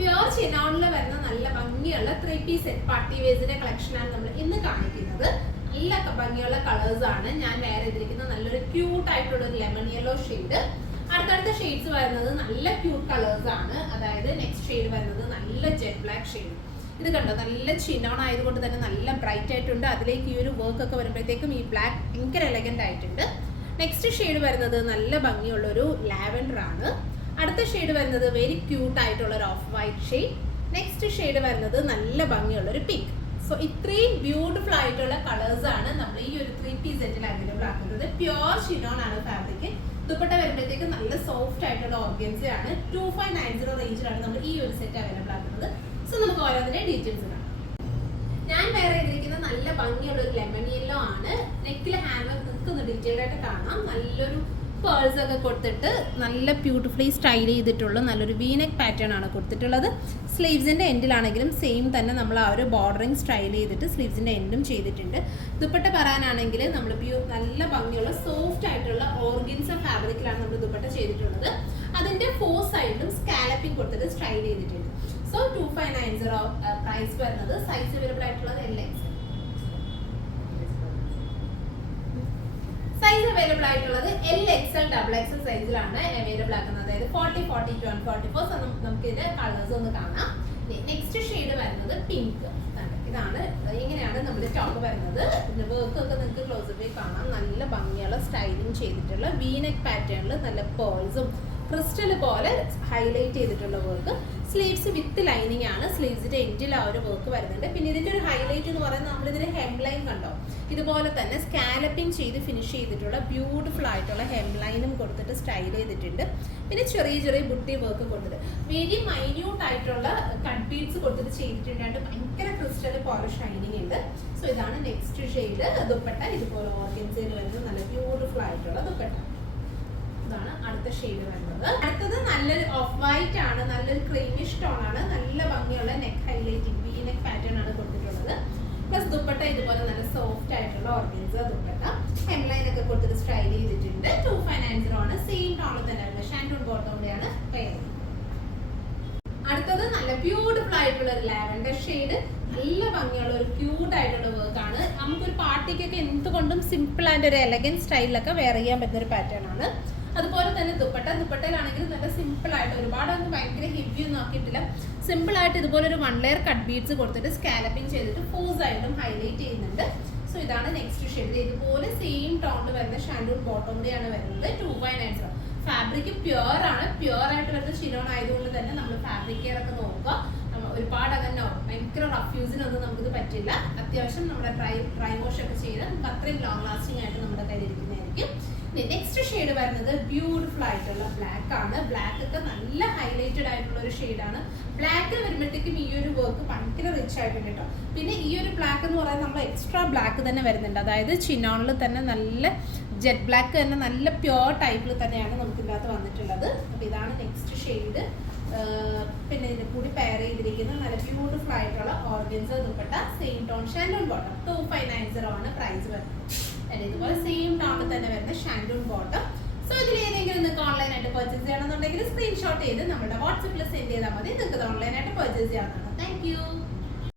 Pure ചിനോണിൽ വരുന്ന നല്ല ഭംഗിയുള്ള 3-piece സെറ്റ് പാർട്ടി വേസിന്റെ കളക്ഷനാണ് നമ്മൾ ഇന്ന് കാണിക്കുന്നത്. നല്ല ഭംഗിയുള്ള കളേഴ്സ് ആണ്. ഞാൻ വേറെ ചെയ്തിരിക്കുന്ന നല്ലൊരു ക്യൂട്ട് ആയിട്ടുള്ള ഒരു ലെമൺ യെല്ലോ ഷെയ്ഡ്. അടുത്തടുത്ത ഷെയ്ഡ്സ് വരുന്നത് നല്ല ക്യൂട്ട് കളേഴ്സ് ആണ്. അതായത് നെക്സ്റ്റ് ഷെയ്ഡ് വരുന്നത് നല്ല ജെറ്റ് ബ്ലാക്ക് ഷെയ്ഡ്. ഇത് കണ്ടോ, നല്ല ചിനോൺ ആയതുകൊണ്ട് തന്നെ നല്ല ബ്രൈറ്റ് ആയിട്ടുണ്ട്. അതിലേക്ക് ഈ ഒരു വർക്ക് ഒക്കെ വരുമ്പോഴത്തേക്കും ഈ ബ്ലാക്ക് ഭയങ്കര എലഗന്റ് ആയിട്ടുണ്ട്. നെക്സ്റ്റ് ഷെയ്ഡ് വരുന്നത് നല്ല ഭംഗിയുള്ള ഒരു ലാവൻഡർ ആണ്. അടുത്ത ഷെയ്ഡ് വരുന്നത് വെരി ക്യൂട്ട് ആയിട്ടുള്ള ഒരു of white shade. Next shade വരുന്നത് നല്ല ഭംഗിയുള്ള ഒരു പിങ്ക്. സോ ഇത്രയും ബ്യൂട്ടിഫുൾ ആയിട്ടുള്ള കളേഴ്സ് ആണ് നമ്മൾ ഈ ഒരു 3-piece സെറ്റിൽ അവൈലബിൾ ആക്കുന്നത്. പ്യുർ ഷിനോൺ ആണ് ഫാബ്രിക്. ദുപ്പട്ട വരുമ്പോഴത്തേക്ക് നല്ല സോഫ്റ്റ് ആയിട്ടുള്ള ഓർഗൻസ ആണ്. 2590 റേഞ്ചിലാണ് നമ്മൾ ഈ ഒരു സെറ്റ് അവൈലബിൾ ആക്കുന്നത്. സോ നമുക്ക് ഓരോന്നിന്റെ ഡീറ്റെയിൽസ് കാണാം. ഞാൻ വേറെ ചെയ്തിരിക്കുന്ന നല്ല ഭംഗിയുള്ള ഒരു ലെമൺ യെല്ലോ ആണ്. നെക്കിൽ ഹാൻഡ് വർക്ക് നിൽക്കുന്ന ഡീറ്റെയിൽ ആയിട്ട് കാണാം. നല്ലൊരു പേൾസ് ഒക്കെ കൊടുത്തിട്ട് നല്ല ബ്യൂട്ടിഫുള്ളി സ്റ്റൈൽ ചെയ്തിട്ടുള്ള നല്ലൊരു വീനെക്ക് പാറ്റേൺ ആണ് കൊടുത്തിട്ടുള്ളത്. സ്ലീവ്സിൻ്റെ എൻഡിലാണെങ്കിലും സെയിം തന്നെ നമ്മൾ ആ ഒരു ബോർഡറിങ് സ്റ്റൈൽ ചെയ്തിട്ട് സ്ലീവ്സിൻ്റെ എൻഡും ചെയ്തിട്ടുണ്ട്. ദുപ്പട്ട പറയാനാണെങ്കിൽ നമ്മൾ നല്ല ഭംഗിയുള്ള സോഫ്റ്റ് ആയിട്ടുള്ള ഓർഗൻസ ഫാബ്രിക്കിലാണ് നമ്മൾ ദുപ്പട്ട ചെയ്തിട്ടുള്ളത്. അതിൻ്റെ 4 സൈഡിലും സ്കാലപ്പിംഗ് കൊടുത്തിട്ട് സ്റ്റൈൽ ചെയ്തിട്ടുണ്ട്. സോ 2590 പ്രൈസ് വരുന്നത്. സൈസ് അവൈലബിൾ ആയിട്ടുള്ളത് LXL. സൈസ് അവൈലബിൾ ആയിട്ടുള്ളത് LXL, XXL സൈസിലാണ് അവൈലബിൾ ആക്കുന്നത്. അതായത് 40, 42 and 44. സോ നമുക്ക് ഇതിന്റെ കളേഴ്സ് ഒന്ന് കാണാം. നെക്സ്റ്റ് ഷെയ്ഡ് വരുന്നത് പിങ്ക്. ഇതാണ്, ഇങ്ങനെയാണ് നമ്മുടെ ടോപ്പ് വരുന്നത്. വർക്ക് ഒക്കെ നിങ്ങൾക്ക് ക്ലോസപ്പിൽ കാണാം. നല്ല ഭംഗിയുള്ള സ്റ്റൈലിംഗ് ചെയ്തിട്ടുള്ള വീനെക്ക് പാറ്റേണിൽ നല്ല പേൾസും ക്രിസ്റ്റൽ പോലെ ഹൈലൈറ്റ് ചെയ്തിട്ടുള്ള വർക്ക്. സ്ലീവ്സ് വിത്ത് ലൈനിങ് ആണ്. സ്ലീവ്സിന്റെ എൻഡിൽ ആ ഒരു വർക്ക് വരുന്നുണ്ട്. പിന്നെ ഇതിന്റെ ഒരു ഹൈലൈറ്റ് എന്ന് പറയുന്നത് നമ്മളിതിന്റെ ഹെം ലൈൻ കണ്ടോ, ഇതുപോലെ തന്നെ സ്കാലപ്പിംഗ് ചെയ്ത് ഫിനിഷ് ചെയ്തിട്ടുള്ള ബ്യൂട്ടിഫുൾ ആയിട്ടുള്ള ഹെം ലൈനും കൊടുത്തിട്ട് സ്റ്റൈൽ ചെയ്തിട്ടുണ്ട്. പിന്നെ ചെറിയ ചെറിയ ബുട്ടി വർക്ക് കൊടുത്തിട്ട് വെരി മൈന്യൂട്ട് ആയിട്ടുള്ള കട്ട് ബീഡ്സ് കൊടുത്തിട്ട് ചെയ്തിട്ടുണ്ട്. ഭയങ്കര ക്രിസ്റ്റൽ പോലെ ഷൈനിങ് ഉണ്ട്. സോ ഇതാണ് നെക്സ്റ്റ് ഷെയ്ഡ്. ദുപ്പട്ട ഇതുപോലെ ഓർഗൻസയിൽ വരുന്നത് നല്ല ബ്യൂട്ടിഫുൾ ആയിട്ടുള്ള ദുപ്പട്ട. ഇതാണ് അടുത്ത ഷെയ്ഡ് വരുന്നത്. അടുത്തത് നല്ലൊരു ഓഫ് വൈറ്റ് ആണ്. നല്ലൊരു ക്രീമിഷ് ടോൺ ആണ്. നല്ല ഭംഗിയുള്ള neck highlighting V neck pattern ആണ് കൊടുത്തിട്ടുള്ളത്. പ്ലസ് ദുപ്പട്ട ഇതുപോലെ നല്ല സോഫ്റ്റ് ആയിട്ടുള്ള ഓർഗൻസ ദുപ്പട്ട. ഹെംലൈൻ ഒക്കെ കൊടുത്തിട്ട് സ്റ്റൈൽ ചെയ്തിട്ടുണ്ട്. 2590 ആണ്. സെയിം ടോണിൽ തന്നെ വരുന്നത്. ഷാൻഡൂൺ ബോട്ടോടെയാണ് പെയർ. അടുത്തത് നല്ല ബ്യൂട്ടിഫുൾ ആയിട്ടുള്ള ഒരു ലാവൻഡർ ഷെയ്ഡ്. നല്ല ഭംഗിയുള്ള ഒരു ക്യൂട്ട് ആയിട്ടുള്ള വർക്ക് ആണ്. നമുക്കൊരു പാർട്ടിക്കൊക്കെ എന്തുകൊണ്ടും സിമ്പിൾ ആൻഡ് ഒരു എലഗന്റ് സ്റ്റൈലിലൊക്കെ വെയർ ചെയ്യാൻ പറ്റുന്ന ഒരു പാറ്റേൺ ആണ്. അതുപോലെ തന്നെ ദുപ്പട്ടയിലാണെങ്കിൽ നല്ല സിമ്പിൾ ആയിട്ട് ഒരുപാടൊന്നും ഭയങ്കര ഹെവി ഒന്നും ആക്കിയിട്ടില്ല. സിമ്പിൾ ആയിട്ട് ഇതുപോലെ ഒരു 1 ലെയർ കട്ട് ബീഡ്സ് കൊടുത്തിട്ട് സ്കാലപ്പിംഗ് ചെയ്തിട്ട് 4 സൈഡും ഹൈലൈറ്റ് ചെയ്യുന്നുണ്ട്. സോ ഇതാണ് നെക്സ്റ്റ് ഷെയ്ഡ്. ഇതുപോലെ സെയിം ടോണിൽ വരുന്ന ഷാൻഡൂൺ ബോട്ടം കൂടിയാണ് വരുന്നത്. 2590. ഫാബ്രിക് പ്യുവർ ആണ്. പ്യുവർ ആയിട്ട് വരുന്ന ചിനോൺ ആയതുകൊണ്ട് തന്നെ നമ്മൾ ഫാബ്രിക് കെയർ ഒക്കെ നോക്കുക. ഒരുപാട് അങ്ങനെ ഭയങ്കര റഫ് യൂസിനൊന്നും നമുക്കിത് പറ്റില്ല. അത്യാവശ്യം നമ്മുടെ ഡ്രൈ വാഷ് ഒക്കെ ചെയ്ത് നമുക്ക് അത്രയും ലോങ് ലാസ്റ്റിംഗ് ആയിട്ട് നമ്മുടെ കയ്യിലിരിക്കുന്നതായിരിക്കും. നെക്സ്റ്റ് ഷെയ്ഡ് വരുന്നത് ബ്യൂട്ടിഫുൾ ആയിട്ടുള്ള ബ്ലാക്ക് ആണ്. ബ്ലാക്ക് ഒക്കെ നല്ല ഹൈലൈറ്റഡ് ആയിട്ടുള്ള ഒരു ഷെയ്ഡാണ്. ബ്ലാക്ക് വരുമ്പോഴത്തേക്കും ഈ ഒരു വർക്ക് ഭയങ്കര റിച്ച് ആയിട്ടുണ്ട് കേട്ടോ. പിന്നെ ഈ ഒരു ബ്ലാക്ക് എന്ന് പറയുന്നത് നമ്മൾ എക്സ്ട്രാ ബ്ലാക്ക് തന്നെ വരുന്നുണ്ട്. അതായത് ചിനോണിൽ തന്നെ നല്ല ജെറ്റ് ബ്ലാക്ക് തന്നെ നല്ല പ്യുവർ ടൈപ്പിൽ തന്നെയാണ് നമുക്ക് ഇതിനകത്ത് വന്നിട്ടുള്ളത്. അപ്പോൾ ഇതാണ് നെക്സ്റ്റ് ഷെയ്ഡ്. പിന്നെ ഇതിന് കൂടി പെയർ ചെയ്തിരിക്കുന്ന നല്ല ബ്യൂട്ടിഫുൾ ആയിട്ടുള്ള organza dupatta. Same tone shantoon bottom. 2590 ആണ് പ്രൈസ് വരുന്നത്. ഇതുപോലെ സെയിം ടോണിൽ തന്നെ വരുന്ന ഷാൻഡൂൺ ബോട്ടം. സോ ഇതിൽ ഏതെങ്കിലും നിങ്ങൾക്ക് ഓൺലൈനായിട്ട് പർച്ചേസ് ചെയ്യണമെന്നുണ്ടെങ്കിൽ സ്ക്രീൻഷോട്ട് ചെയ്ത് നമ്മുടെ വാട്സപ്പിൽ സെൻഡ് ചെയ്താൽ മതി. നിങ്ങൾക്ക് ഇത് ഓൺലൈനായിട്ട് പർച്ചേസ് ചെയ്യാവുന്നതാണ്. Thank you.